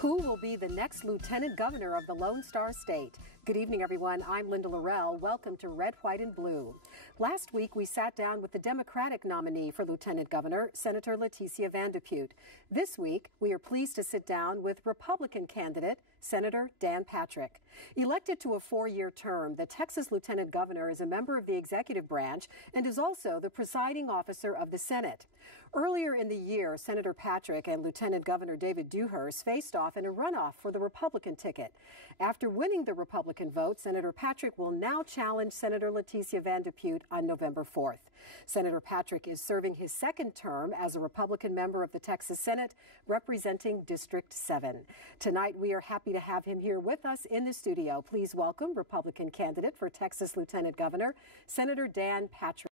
Who will be the next lieutenant governor of the Lone Star State? Good evening, everyone. I'm Linda Laurel. Welcome to Red, White, and Blue. Last week, we sat down with the Democratic nominee for lieutenant governor, Senator Leticia Vanderputte. This week, we are pleased to sit down with Republican candidate, Senator Dan Patrick. Elected to a 4-year term, the Texas lieutenant governor is a member of the executive branch and is also the presiding officer of the Senate. Earlier in the year, Senator Patrick and Lieutenant Governor David Dewhurst faced off in a runoff for the Republican ticket. After winning the Republican vote, Senator Patrick will now challenge Senator Leticia Vanderputte on November 4th. Senator Patrick is serving his second term as a Republican member of the Texas Senate, representing District 7. Tonight, we are happy to have him here with us in the studio. Please welcome Republican candidate for Texas Lieutenant Governor, Senator Dan Patrick.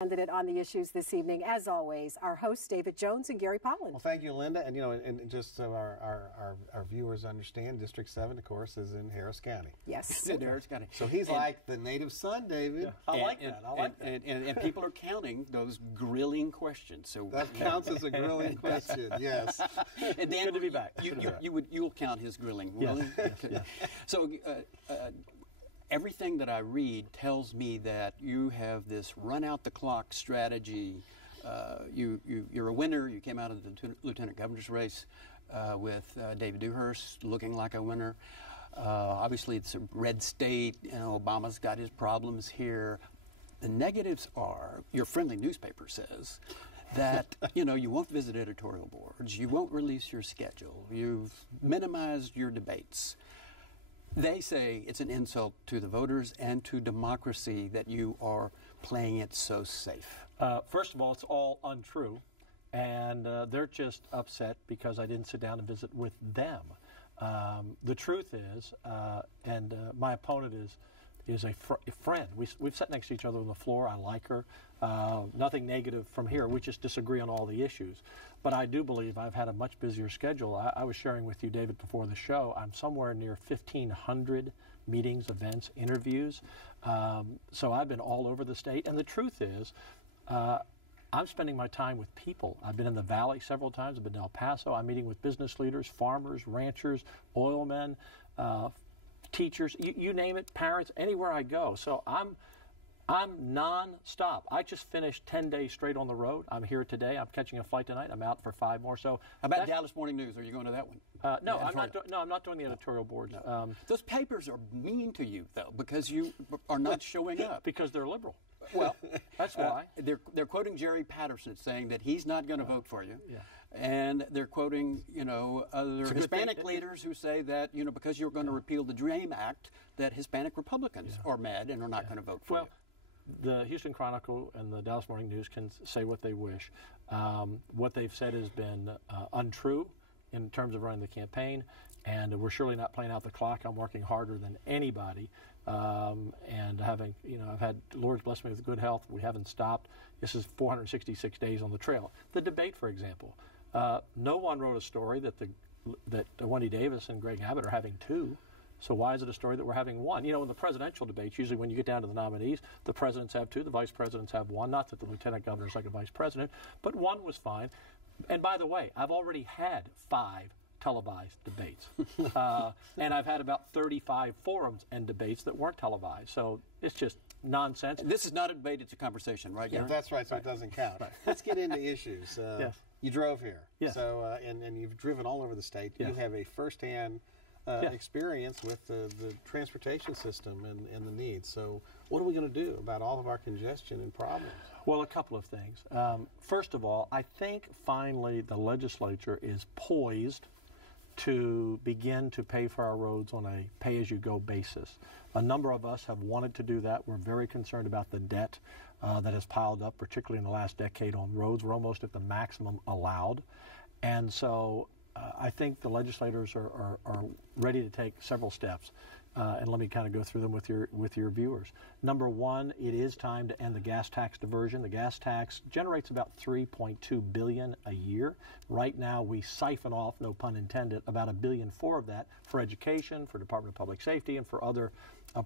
Candidate on the issues this evening, as always, our hosts David Jones and Gary Polland. Well, thank you, Linda. And and just so our viewers understand, District 7, of course, is in Harris County. Yes, it's in Harris County. So he's like the native son, David. Yeah. I like that. And people are counting those grilling questions. So that counts as a grilling question. Yes. And Dan, good to be back. You'll count his grilling. Yes. Okay. So. Everything that I read tells me that you have this run-out-the-clock strategy. You're a winner. You came out of the lieutenant governor's race with David Dewhurst looking like a winner. Obviously, it's a red state. Obama's got his problems here. The negatives are, your friendly newspaper says, that you won't visit editorial boards. You won't release your schedule. You've minimized your debates. They say it's an insult to the voters and to democracy that you are playing it so safe. First of all, it's all untrue, and they're just upset because I didn't sit down and visit with them. The truth is, and my opponent is a friend. We've sat next to each other on the floor. I like her. Nothing negative from here. We just disagree on all the issues. But I do believe I've had a much busier schedule. I was sharing with you, David, before the show. I'm somewhere near 1,500 meetings, events, interviews. So I've been all over the state. And the truth is, I'm spending my time with people. I've been in the Valley several times. I've been in El Paso. I'm meeting with business leaders, farmers, ranchers, oil men, teachers, you name it, parents, anywhere I go. So I'm non-stop. I just finished 10 days straight on the road. I'm here today. I'm catching a flight tonight. I'm out for 5 more. So how about Dallas Morning News? Are you going to that one? No, I'm not doing the editorial boards. No. Those papers are mean to you, though, because you are not showing up. Because they're liberal. Well, that's why. They're quoting Jerry Patterson saying that he's not going to vote for you. Yeah. And they're quoting, other Hispanic leaders who say that, because you're going to repeal the DREAM Act, that Hispanic Republicans are mad and are not going to vote for you. The Houston Chronicle and the Dallas Morning News can say what they wish. What they've said has been untrue in terms of running the campaign, and we're surely not playing out the clock. I'm working harder than anybody, and having, I've had, Lord's blessed me with good health. We haven't stopped. This is 466 days on the trail. The debate, for example, no one wrote a story that Wendy Davis and Greg Abbott are having 2. So why is it a story that we're having 1? In the presidential debates, usually when you get down to the nominees, the presidents have 2, the vice presidents have 1. Not that the lieutenant governor is like a vice president, but 1 was fine. And by the way, I've already had 5 televised debates. And I've had about 35 forums and debates that weren't televised. So it's just nonsense. This is not a debate, it's a conversation, right? Yeah, that's right, so it doesn't count. Right. Let's get into issues. Yes. You drove here. Yes. So, and you've driven all over the state. Yes. You have a firsthand experience with the transportation system and the needs. So what are we going to do about all of our congestion and problems? Well, a couple of things. First of all, I think finally the legislature is poised to begin to pay for our roads on a pay-as-you-go basis. A number of us have wanted to do that. We're very concerned about the debt that has piled up, particularly in the last decade on roads. We're almost at the maximum allowed. And so I think the legislators are ready to take several steps. And let me kind of go through them with your viewers. Number one, it is time to end the gas tax diversion. The gas tax generates about $3.2 billion a year. Right now, we siphon off, no pun intended, about $1.4 billion of that for education, for Department of Public Safety, and for other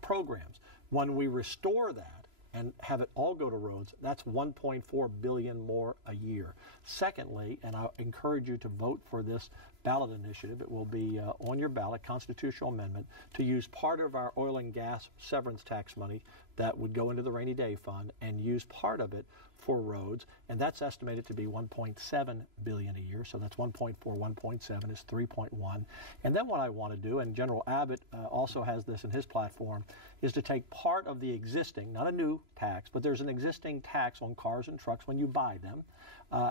programs. When we restore that, and have it all go to roads, that's $1.4 billion more a year. Secondly, and I encourage you to vote for this ballot initiative, it will be on your ballot, constitutional amendment, to use part of our oil and gas severance tax money that would go into the rainy day fund and use part of it for roads, and that's estimated to be $1.7 billion a year. So that's 1.4, 1.7 is 3.1. And then what I want to do, and General Abbott also has this in his platform, is to take part of the existing, not a new tax, but there's an existing tax on cars and trucks when you buy them,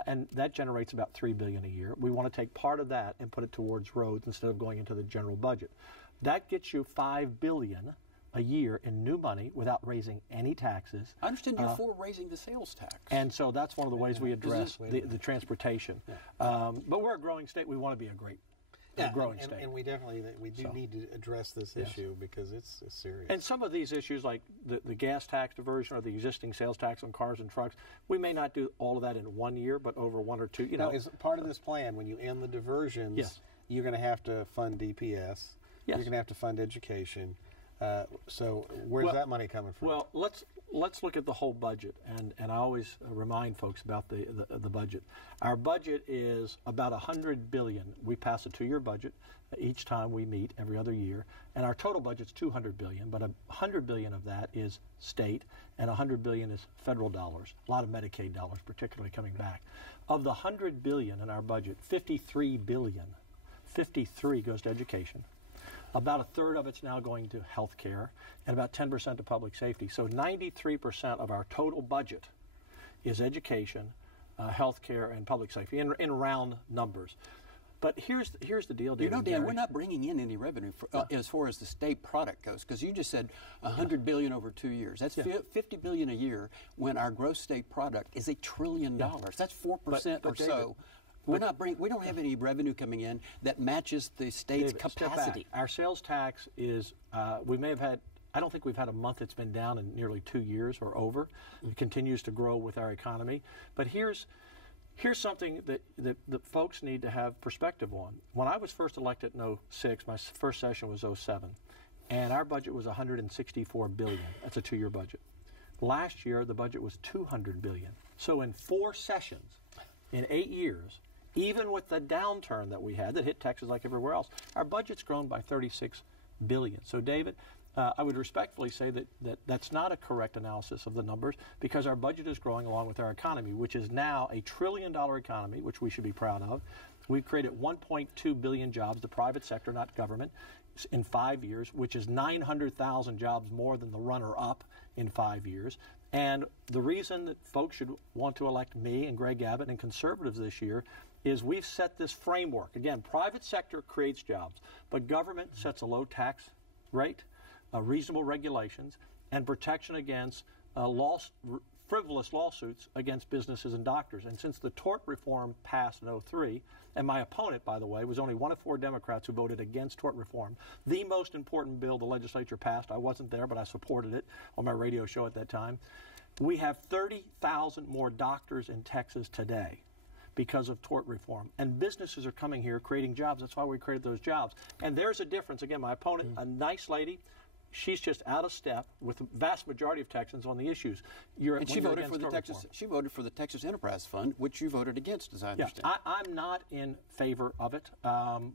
and that generates about $3 billion a year. We want to take part of that and put it towards roads instead of going into the general budget. That gets you $5 billion a year in new money without raising any taxes. I understand you're for raising the sales tax. And so that's one of the ways we address the transportation. But we're a growing state. We want to be a great growing state. And we definitely need to address this issue because it's serious. And some of these issues, like the gas tax diversion or the existing sales tax on cars and trucks, we may not do all of that in 1 year, but over 1 or 2. Now, is part of this plan, when you end the diversions, you're going to have to fund DPS. You're going to have to fund education. So where's that money coming from? Well, let's look at the whole budget, and I always remind folks about the budget. Our budget is about $100 billion. We pass a 2-year budget each time we meet every other year, and our total budget's $200 billion. But $100 billion of that is state, and $100 billion is federal dollars. A lot of Medicaid dollars, particularly coming back. Of the $100 billion in our budget, $53 billion, 53 goes to education. About a third of it's now going to health care and about 10% to public safety. So 93% of our total budget is education, health care, and public safety in round numbers. But here's the deal, David. You know, Dan, we're not bringing in any revenue as far as the state product goes, because you just said $100 billion over 2 years. That's $50 billion a year when our gross state product is $1 trillion. That's 4% or David, so. We don't have any revenue coming in that matches the state's capacity. Our sales tax is, we may have had, I don't think we've had a month it's been down in nearly 2 years or over. It continues to grow with our economy. But here's something that folks need to have perspective on. When I was first elected in 2006, my first session was 2007, and our budget was $164 billion. That's a 2-year budget. Last year, the budget was $200 billion. So in 4 sessions, in 8 years, even with the downturn that we had that hit Texas like everywhere else, our budget's grown by $36 billion. So, David, I would respectfully say that's not a correct analysis of the numbers because our budget is growing along with our economy, which is now a $1 trillion economy, which we should be proud of. We've created 1.2 billion jobs, the private sector, not government, in 5 years, which is 900,000 jobs more than the runner-up in 5 years. And the reason that folks should want to elect me and Greg Abbott and conservatives this year is we've set this framework. Again, private sector creates jobs, but government sets a low tax rate, reasonable regulations, and protection against frivolous lawsuits against businesses and doctors. And since the tort reform passed in 2003, and my opponent, by the way, was only one of 4 Democrats who voted against tort reform, the most important bill the legislature passed, I wasn't there, but I supported it on my radio show at that time, we have 30,000 more doctors in Texas today because of tort reform. And businesses are coming here creating jobs. That's why we created those jobs. And there's a difference. Again, my opponent, a nice lady, she's just out of step with the vast majority of Texans on the issues. And she voted for the Texas Enterprise Fund, which you voted against, as I understand. I'm not in favor of it.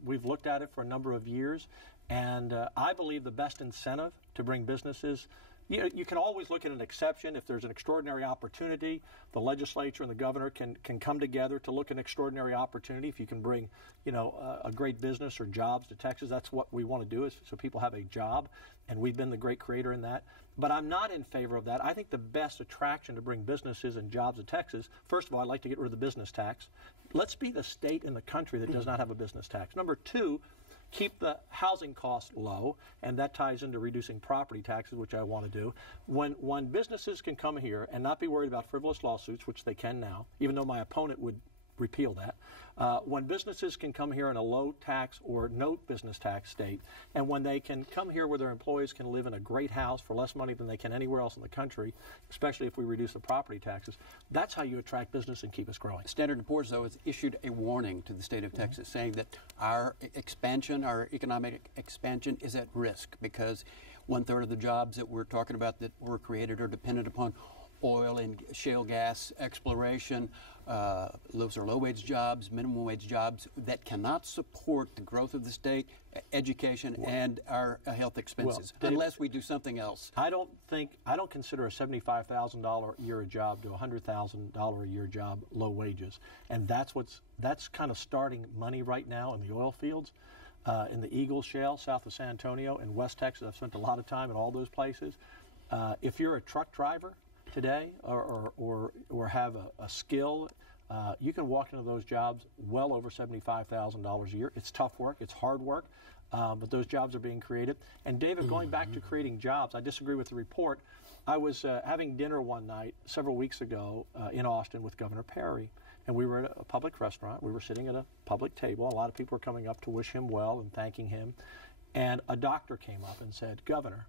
We've looked at it for a number of years, and I believe the best incentive to bring businesses. You can always look at an exception. If there's an extraordinary opportunity, the legislature and the governor can come together to look at an extraordinary opportunity. If you can bring, a great business or jobs to Texas, that's what we want to do, is so people have a job, and we've been the great creator in that. But I'm not in favor of that. I think the best attraction to bring businesses and jobs to Texas, first of all, I'd like to get rid of the business tax. Let's be the state in the country that does not have a business tax. Number 2, keep the housing costs low, and that ties into reducing property taxes, which I want to do. When businesses can come here and not be worried about frivolous lawsuits, which they can now, even though my opponent would repeal that, when businesses can come here in a low tax or no business tax state, and when they can come here where their employees can live in a great house for less money than they can anywhere else in the country, especially if we reduce the property taxes, that's how you attract business and keep us growing. Standard & Poor's, though, has issued a warning to the state of Texas saying that our economic expansion is at risk because 1/3 of the jobs that we're talking about that were created are dependent upon oil and shale gas exploration. Those are low-wage jobs, minimum wage jobs that cannot support the growth of the state, education, and our health expenses, unless we do something else. I don't consider a $75,000 a year job to a $100,000 a year job low wages, and that's kind of starting money right now in the oil fields. In the Eagle Shale, south of San Antonio, in West Texas. I've spent a lot of time in all those places. If you're a truck driver today or have a skill, you can walk into those jobs well over $75,000 a year. It's tough work. It's hard work. But those jobs are being created. And David, going back to creating jobs, I disagree with the report. I was having dinner one night several weeks ago in Austin with Governor Perry. And we were at a public restaurant. We were sitting at a public table. A lot of people were coming up to wish him well and thanking him. And a doctor came up and said, Governor,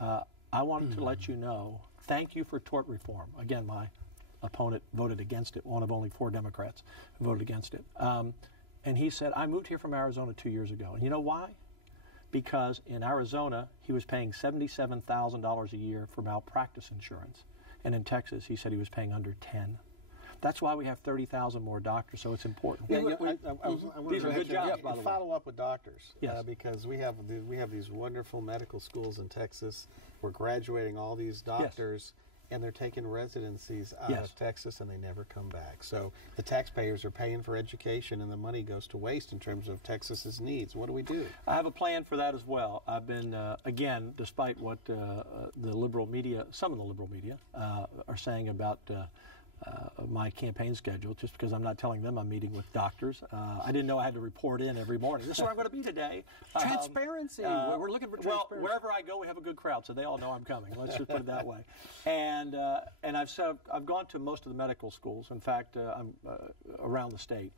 I wanted to let you know, thank you for tort reform. Again, my opponent voted against it, one of only 4 Democrats who voted against it. And he said, I moved here from Arizona 2 years ago. And you know why? Because in Arizona, he was paying $77,000 a year for malpractice insurance. And in Texas, he said he was paying under 10. That's why we have 30,000 more doctors, so it's important. Yeah, these are good jobs, by the way. Follow up with doctors, yes. Because we have these wonderful medical schools in Texas. We're graduating all these doctors, and they're taking residencies out of Texas, and they never come back. So the taxpayers are paying for education, and the money goes to waste in terms of Texas's needs. What do we do? I have a plan for that as well. I've been, again, despite what the liberal media, some of the liberal media, are saying about my campaign schedule, just because I'm not telling them I'm meeting with doctors. I didn't know I had to report in every morning. This is where I'm going to be today. Transparency. We're looking for transparency. Well, wherever I go, we have a good crowd, so they all know I'm coming. Let's just put it that way. And I've gone to most of the medical schools. In fact, I'm around the state.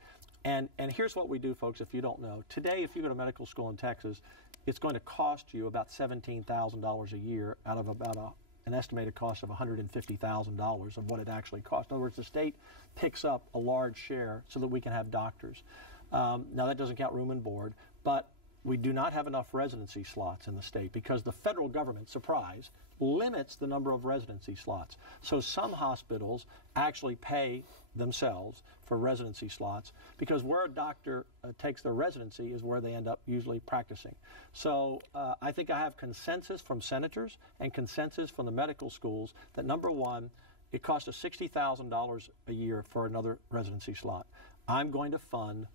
And here's what we do, folks, if you don't know. Today, if you go to medical school in Texas, it's going to cost you about $17,000 a year out of about an estimated cost of $150,000 of what it actually costs. In other words, the state picks up a large share so that we can have doctors. Now, that doesn't count room and board, but we do not have enough residency slots in the state because the federal government, surprise, limits the number of residency slots. So some hospitals actually pay themselves for residency slots because where a doctor takes their residency is where they end up usually practicing. So I think I have consensus from senators and consensus from the medical schools that, number one, it costs us $60,000 a year for another residency slot. I'm going to fund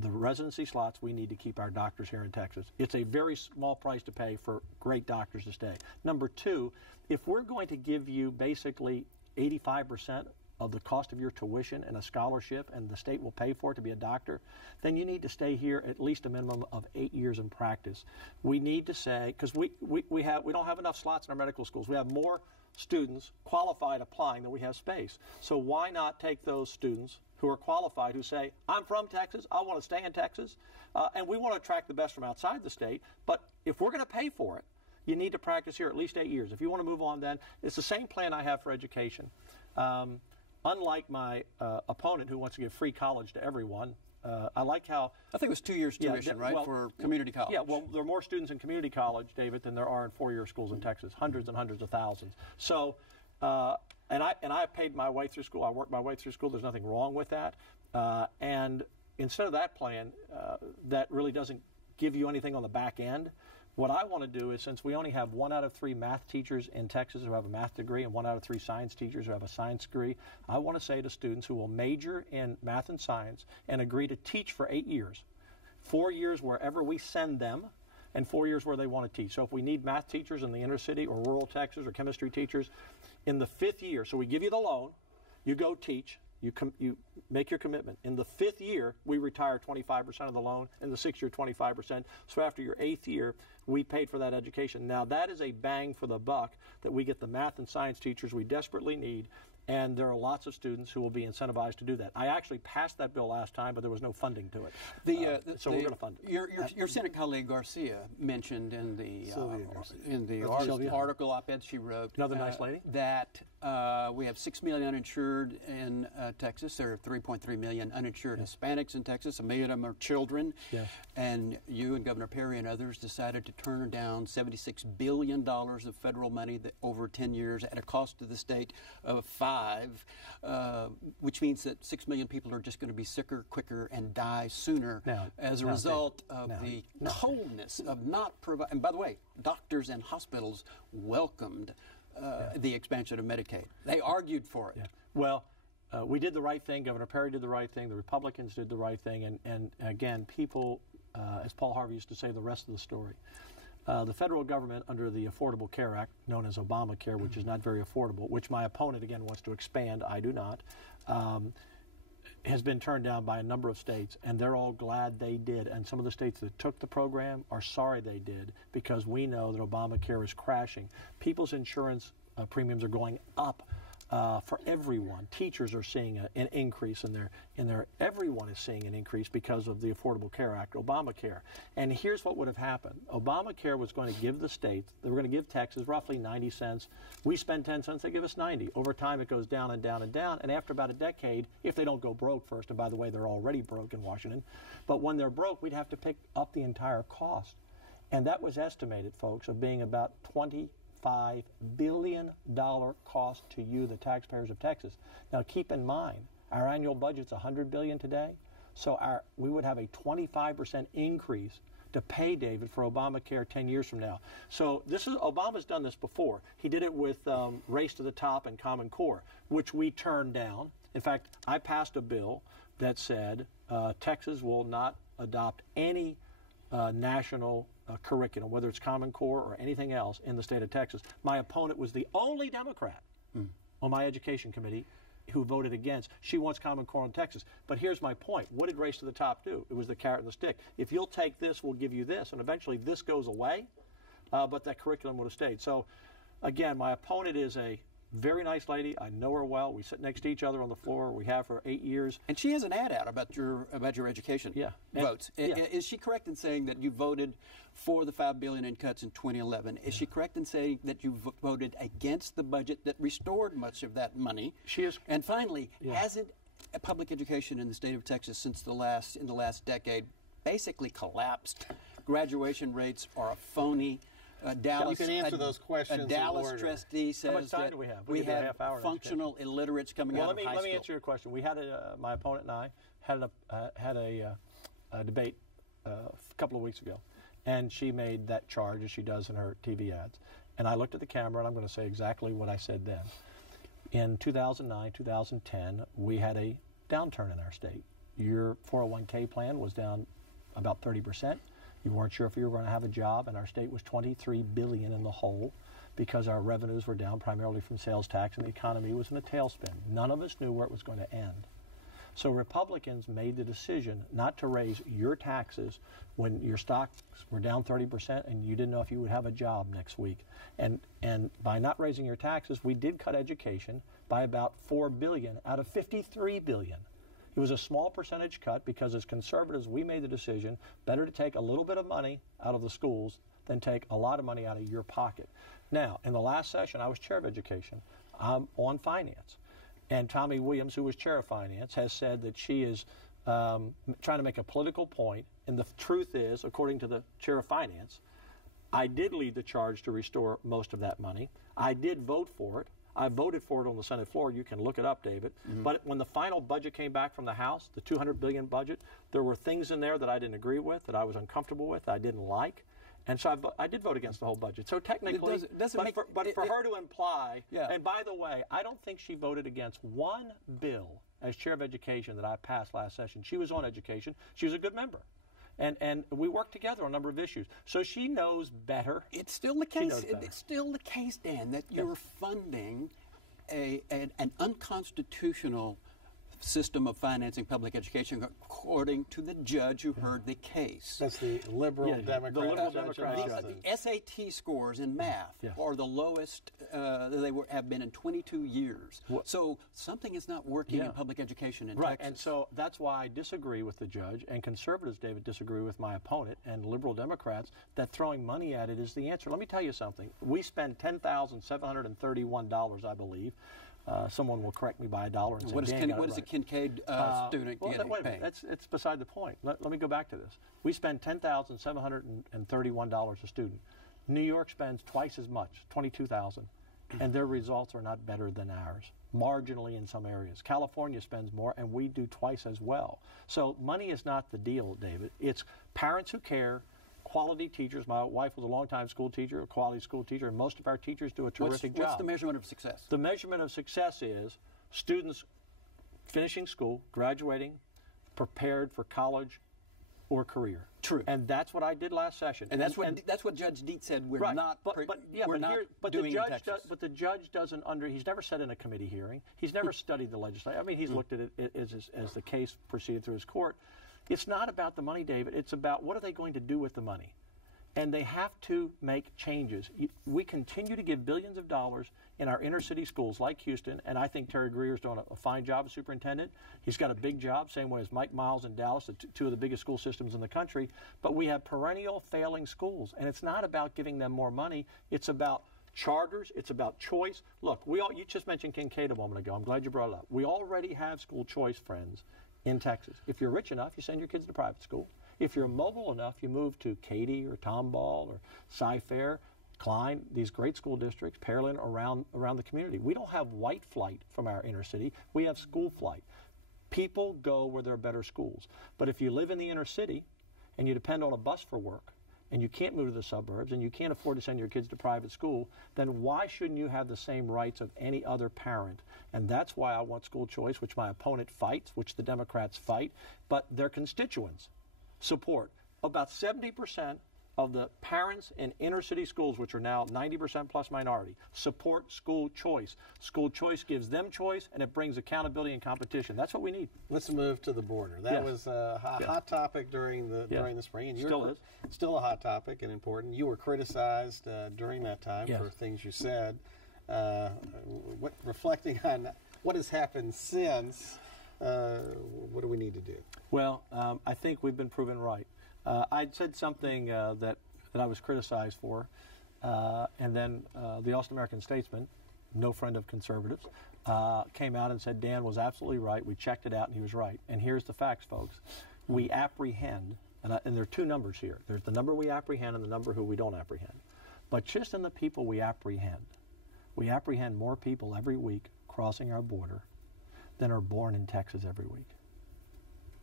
the residency slots we need to keep our doctors here in Texas. It's a very small price to pay for great doctors to stay. Number two, if we're going to give you basically 85% of the cost of your tuition and a scholarship, and the state will pay for it to be a doctor, then you need to stay here at least a minimum of 8 years in practice. We need to say, because we don't have enough slots in our medical schools. We have more students qualified applying than we have space. So why not take those students who are qualified, who say, I'm from Texas, I want to stay in Texas, and we want to attract the best from outside the state, but if we're going to pay for it, you need to practice here at least 8 years. If you want to move on, then it's the same plan I have for education. Unlike my opponent who wants to give free college to everyone, I like how... I think it was 2 years tuition, right, for community college? Yeah, well, there are more students in community college, David, than there are in four-year schools in Texas, hundreds and hundreds of thousands. So, and I paid my way through school. I worked my way through school. There's nothing wrong with that. And instead of that plan, that really doesn't give you anything on the back end, what I want to do is, since we only have 1 out of 3 math teachers in Texas who have a math degree and 1 out of 3 science teachers who have a science degree, I want to say to students who will major in math and science and agree to teach for 8 years, 4 years wherever we send them, and 4 years where they want to teach. So if we need math teachers in the inner city or rural Texas or chemistry teachers, in the 5th year, so we give you the loan, you go teach, you make your commitment. In the 5th year, we retire 25% of the loan. In the 6th year, 25%. So after your 8th year, we paid for that education. Now, that is a bang for the buck that we get the math and science teachers we desperately need, and there are lots of students who will be incentivized to do that. I actually passed that bill last time, but there was no funding to it. So we're going to fund it. Your Senate colleague Garcia mentioned in the article op-ed she wrote, another nice lady, that We have 6 million uninsured in Texas. There are 3.3 million uninsured Hispanics in Texas. 1 million of them are children. Yes. And you and Governor Perry and others decided to turn down $76 billion of federal money over 10 years at a cost to the state of $5, which means that 6 million people are just going to be sicker, quicker, and die sooner as a result of the coldness of not providing. And by the way, doctors and hospitals welcomed the expansion of Medicaid. They argued for it. Yeah. Well, we did the right thing. Governor Perry did the right thing. The Republicans did the right thing. And again, people, as Paul Harvey used to say, the rest of the story. The federal government, under the Affordable Care Act, known as Obamacare, which is not very affordable, which my opponent, again, wants to expand, I do not, has been turned down by a number of states, and they're all glad they did. And some of the states that took the program are sorry they did, because we know that Obamacare is crashing. People's insurance premiums are going up for everyone. Teachers are seeing an increase in their. Everyone is seeing an increase because of the Affordable Care Act, Obamacare. And here's what would have happened. Obamacare was going to give the states, they were going to give Texas roughly 90 cents. We spend 10 cents, they give us 90. Over time, it goes down and down and down. And after about a decade, if they don't go broke first, and by the way, they're already broke in Washington, but when they're broke, we'd have to pick up the entire cost. And that was estimated, folks, of being about $25 billion cost to you, the taxpayers of Texas. Now, keep in mind, our annual budget's $100 billion today, so we would have a 25% increase to pay, David, for Obamacare 10 years from now. So Obama's done this before. He did it with Race to the Top and Common Core, which we turned down. In fact, I passed a bill that said Texas will not adopt any national curriculum, whether it's Common Core or anything else, in the state of Texas. My opponent was the only Democrat on my education committee who voted against. She wants Common Core in Texas. But here's my point. What did Race to the Top do? It was the carrot and the stick. If you'll take this, we'll give you this. And eventually this goes away, but that curriculum would have stayed. So, again, my opponent is a very nice lady. I know her well. We sit next to each other on the floor. We have for 8 years. And she has an ad out about your education votes. Is she correct in saying that you voted for the $5 billion in cuts in 2011? Is she correct in saying that you voted against the budget that restored much of that money? She is. And finally, hasn't public education in the state of Texas in the last decade basically collapsed? Graduation rates are a phony. Dallas, you can answer those questions. A Dallas trustee says that we have functional illiterates coming out of high school. Let me answer your question. We had my opponent and I had a debate a couple of weeks ago, and she made that charge, as she does in her TV ads. And I looked at the camera, and I'm going to say exactly what I said then. In 2009, 2010, we had a downturn in our state. Your 401k plan was down about 30%. You weren't sure if you were going to have a job, and our state was $23 billion in the hole because our revenues were down primarily from sales tax, and the economy was in a tailspin. None of us knew where it was going to end. So Republicans made the decision not to raise your taxes when your stocks were down 30% and you didn't know if you would have a job next week. And by not raising your taxes, we did cut education by about $4 billion out of $53 billion. It was a small percentage cut because as conservatives, we made the decision better to take a little bit of money out of the schools than take a lot of money out of your pocket. Now, in the last session, I was chair of education on finance. And Tommy Williams, who was chair of finance, has said that she is trying to make a political point. And the truth is, according to the chair of finance, I did lead the charge to restore most of that money. I did vote for it. I voted for it on the Senate floor. You can look it up, David. But when the final budget came back from the House, the $200 billion budget, there were things in there that I didn't agree with, that I was uncomfortable with, that I didn't like. And so I did vote against the whole budget. So technically, for her to imply, and by the way, I don't think she voted against one bill as chair of education that I passed last session. She was on education. She was a good member. And we worked together on a number of issues. So she knows better. It's still the case. It's still the case, Dan, that you're funding an unconstitutional system of financing public education, according to the judge who heard the case. That's the liberal Democrat. The liberal judge Democrat in judge. Austin. The SAT scores in math are the lowest have been in 22 years. So something is not working in public education in Texas. And so that's why I disagree with the judge, and conservatives, David, disagree with my opponent, and liberal Democrats, that throwing money at it is the answer. Let me tell you something. We spend $10,731, I believe. Someone will correct me by a dollar and say, what is a Kincaid student getting wait a minute, it's beside the point. Let me go back to this. We spend $10,731 a student. New York spends twice as much, $22,000, and their results are not better than ours, marginally in some areas. California spends more, and we do twice as well. So money is not the deal, David. It's parents who care, quality teachers. My wife was a long-time school teacher, a quality school teacher, and most of our teachers do a terrific job. What's the measurement of success? The measurement of success is students finishing school, graduating, prepared for college or career. True. And that's what I did last session. And that's what Judge Dietz said. We're not doing in Texas. But the judge doesn't he's never sat in a committee hearing. He's never studied the legislation. I mean, he's looked at it as the case proceeded through his court. It's not about the money, David. It's about what are they going to do with the money. And they have to make changes. We continue to give billions of dollars in our inner city schools like Houston, and I think Terry Greer's doing a fine job as superintendent. He's got a big job, same way as Mike Miles in Dallas, two of the biggest school systems in the country. But we have perennial failing schools, and it's not about giving them more money. It's about charters. It's about choice. Look, you just mentioned Kincaid a moment ago. I'm glad you brought it up. We already have school choice, friends, in Texas. If you're rich enough, you send your kids to private school. If you're mobile enough, you move to Katy or Tomball or Cy-Fair, Klein, these great school districts, Pearland, around the community. We don't have white flight from our inner city. We have school flight. People go where there are better schools. But if you live in the inner city and you depend on a bus for work, and you can't move to the suburbs, and you can't afford to send your kids to private school, then why shouldn't you have the same rights of any other parent? And that's why I want school choice, which my opponent fights, which the Democrats fight, but their constituents support. About 70% of the parents in inner city schools, which are now 90% plus minority, support school choice. School choice gives them choice, and it brings accountability and competition. That's what we need. Let's move to the border. That was a hot topic during the spring, and still is. Still a hot topic and important. You were criticized during that time for things you said. Reflecting on what has happened since, what do we need to do? Well, I think we've been proven right. I said something that I was criticized for, and then the Austin American Statesman, no friend of conservatives, came out and said Dan was absolutely right. We checked it out, and he was right. And here's the facts, folks. We apprehend, and there are two numbers here. There's the number we apprehend and the number who we don't apprehend. But just in the people we apprehend more people every week crossing our border than are born in Texas every week.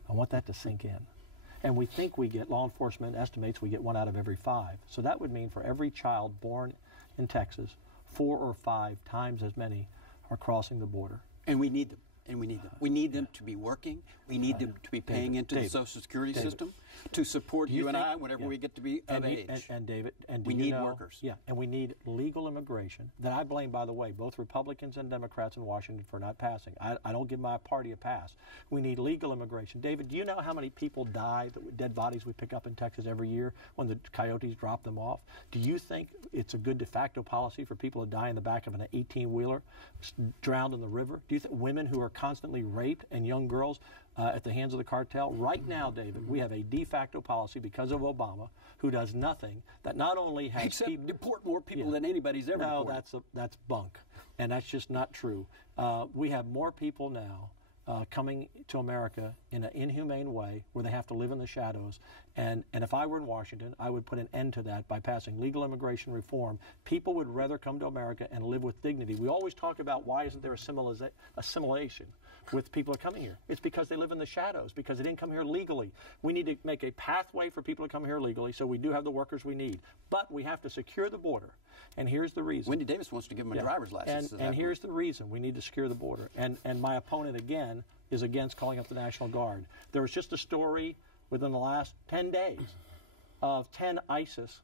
I want that to sink in. And we think law enforcement estimates we get 1 out of every 5. So that would mean for every child born in Texas, 4 or 5 times as many are crossing the border. And we need them. We need them to be working. We need them to be paying into the Social Security system to support you and I whenever we get to be of age. And David, we need workers. Yeah, and we need legal immigration that I blame, by the way, both Republicans and Democrats in Washington for not passing. I don't give my party a pass. We need legal immigration. David, do you know how many people die, dead bodies we pick up in Texas every year when the coyotes drop them off? Do you think it's a good de facto policy for people to die in the back of an 18-wheeler, drowned in the river? Do you think women who are constantly raped and young girls at the hands of the cartel? Right now, David, we have a de facto policy because of Obama who does nothing that not only has except deport more people than anybody's ever deported. No, that's bunk, and that's just not true. We have more people now coming to America in an inhumane way where they have to live in the shadows. And if I were in Washington, I would put an end to that by passing legal immigration reform. People would rather come to America and live with dignity. We always talk about why isn't there assimilation with people who are coming here. It's because they live in the shadows, because they didn't come here legally. We need to make a pathway for people to come here legally, so we do have the workers we need. But we have to secure the border. And here's the reason. Wendy Davis wants to give them a driver's license. And here's the reason we need to secure the border. And my opponent, again, is against calling up the National Guard. There was just a story within the last 10 days of 10 ISIS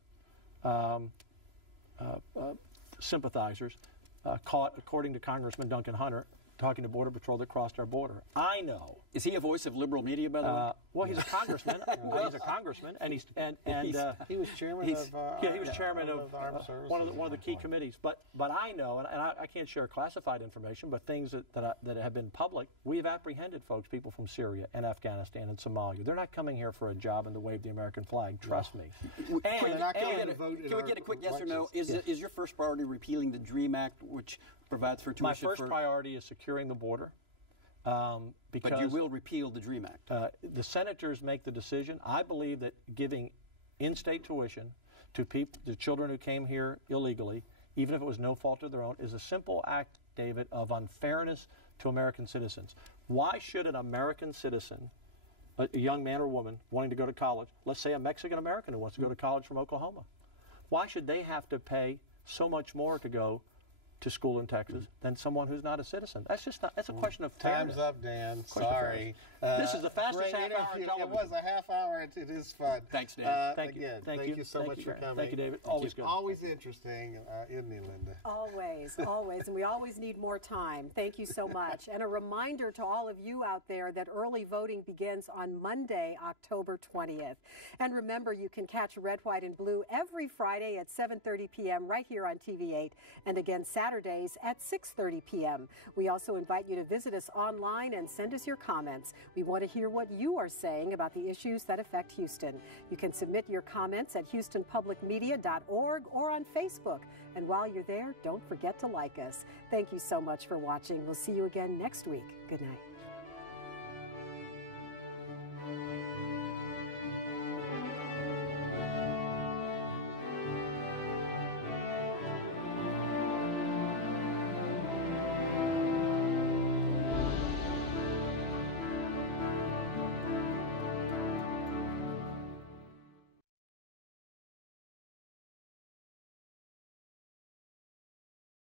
sympathizers caught, according to Congressman Duncan Hunter, talking to Border Patrol that crossed our border. I know. Is he a voice of liberal media, by the way? Well, he's a congressman. He's a congressman, and he was chairman of he was chairman of Armed Services, one of the key committees. But I know, and I can't share classified information, but things that have been public. We've apprehended people from Syria and Afghanistan and Somalia. They're not coming here for a job and to wave the American flag. Trust me. They're not coming to vote. Can we get a quick yes or no? Is your first priority repealing the DREAM Act, which provides for tuition? My first priority is securing the border. Because but you will repeal the DREAM Act. The senators make the decision. I believe that giving in-state tuition to children who came here illegally, even if it was no fault of their own, is a simple act, David, of unfairness to American citizens. Why should an American citizen, a young man or woman wanting to go to college, let's say a Mexican American who wants to go to college from Oklahoma, why should they have to pay so much more to go to school in Texas than someone who's not a citizen? That's just not, that's a question of fairness. Time's up, Dan. Sorry. This is the fastest half hour in television. It was a half hour. It is fun. Thanks, Dan. Thank you. Thank you so much for coming. Thank you, David. Always good. Always interesting, isn't he, Linda? Always, always. And we always need more time. Thank you so much. And a reminder to all of you out there that early voting begins on Monday, October 20th. And remember, you can catch Red, White, and Blue every Friday at 7:30 p.m. right here on TV8, and again Saturdays at 6:30 p.m. We also invite you to visit us online and send us your comments. We want to hear what you are saying about the issues that affect Houston. You can submit your comments at houstonpublicmedia.org or on Facebook. And while you're there, don't forget to like us. Thank you so much for watching. We'll see you again next week. Good night.